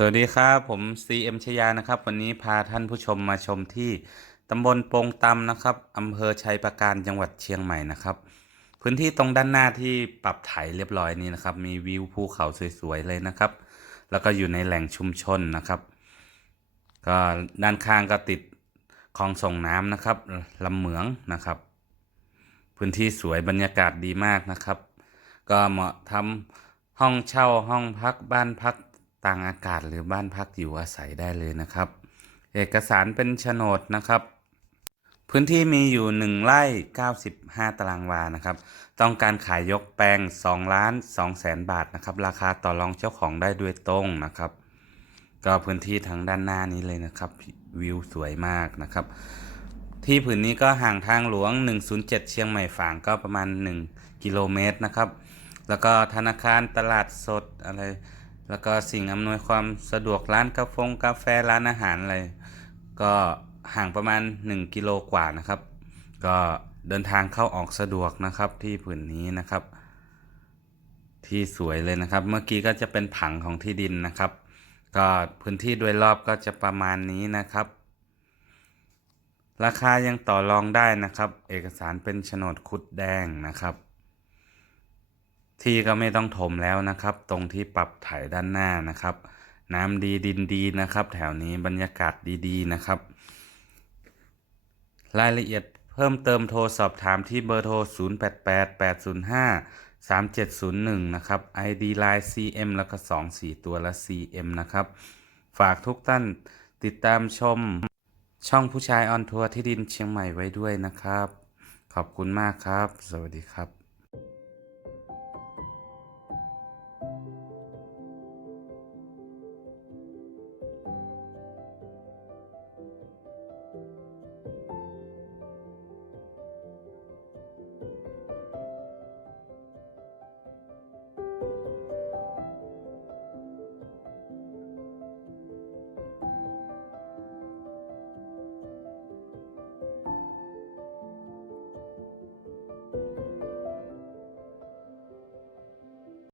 สวัสดีครับ ผม CM ชยานะครับ วันนี้พาท่านผู้ชมมาชมที่ตำบลโปงตำนะครับอำเภอชัยประการจังหวัดเชียงใหม่นะครับ พื้นที่ตรงด้านหน้าที่ปรับไถเรียบร้อยนี้นะครับ มีวิวภูเขาสวยๆเลยนะครับ แล้วก็อยู่ในแหล่งชุมชนนะครับ ก็ด้านข้างก็ติดคลองส่งน้ำนะครับลำเหมืองนะครับ พื้นที่สวยบรรยากาศดีมากนะครับ ก็เหมาะทำห้องเช่าห้องพักบ้านพัก ต่างอากาศหรือบ้านพักอยู่อาศัยได้เลยนะครับ เอกสารเป็นโฉนดนะครับ พื้นที่มีอยู่ 1 ไร่ 95 ตารางวานะครับ ต้องการขายยกแปลง2ล้าน2แสนบาทนะครับ ราคาต่อรองเจ้าของได้ด้วยตรงนะครับ ก็พื้นที่ทางด้านหน้านี้เลยนะครับ วิวสวยมากนะครับ ที่ผืนนี้ก็ห่างทางหลวง 107 เชียงใหม่ฝางก็ประมาณ 1 กิโลเมตรนะครับ แล้วก็ธนาคารตลาดสดอะไร แล้วก็สิ่งอำนวยความสะดวกร้านกาแฟกาแฟร้านอาหารอะไรก็ห่างประมาณ 1 กิโลกว่านะครับ ก็เดินทางเข้าออกสะดวกนะครับที่ผืนนี้นะครับ ที่สวยเลยนะครับ เมื่อกี้ก็จะเป็นผังของที่ดินนะครับ ก็พื้นที่โดยรอบก็จะประมาณนี้นะครับ ราคายังต่อรองได้นะครับ เอกสารเป็นโฉนดคุดแดงนะครับ ที่ก็ไม่ต้องถมแล้วนะครับ ตรงที่ปรับไถด้านหน้านะครับ น้ำดีดินดีนะครับ แถวนี้บรรยากาศดีๆนะครับ รายละเอียดเพิ่มเติมโทรสอบถามที่เบอร์โทร 088805 3701 นะครับ ID Line CM แล้วก็ 2 4 ตัวละ CM นะครับ ฝากทุกท่านติดตามชมช่องผู้ชายออนทัวร์ที่ดินเชียงใหม่ไว้ด้วยนะครับ ขอบคุณมากครับ สวัสดีครับ